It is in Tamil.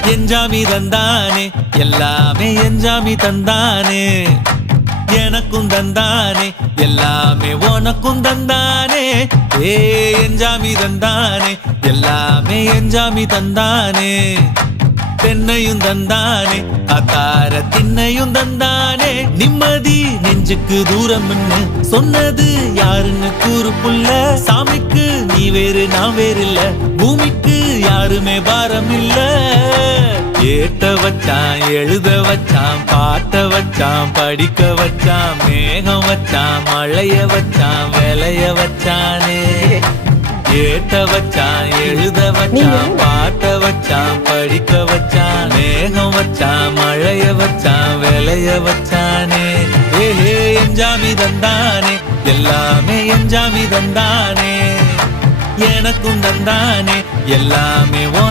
எஞ்சாமி தந்தானே எல்லாமே எஞ்சாமி தந்தானே எனக்கும் தந்தானே எல்லாமே உனக்கும் தந்தானே ஏ எஞ்சாமி தந்தானே எல்லாமே எஞ்சாமி தந்தானே தென்னையும் தந்தானே அத்தார திண்ணையும் தந்தானே நிம்மதி நெஞ்சுக்கு தூரம்னு சொன்னது யாருன்னு கூறு புள்ள சாமிக்கு நீ வேறு நான் வேறு இல்ல பூமிக்கு யாருமே பாரம் இல்ல ஏட்ட வச்சான் எழுத வச்சான் பாட்ட வச்சான் படிக்க வச்சான் மேகம் வச்சான் மழைய வச்சான் விளைய வச்சானே ஏட்ட வச்சான் எழுத வச்சான் பாட்ட வச்சான் படிக்க வச்சான் மேகம் வச்சான் மழைய வச்சான் விளைய வச்சானே ஏஹே எஞ்சாமி தந்தானே எல்லாமே எஞ்சாமி தந்தானே எனக்கும் தந்தானே எல்லாமே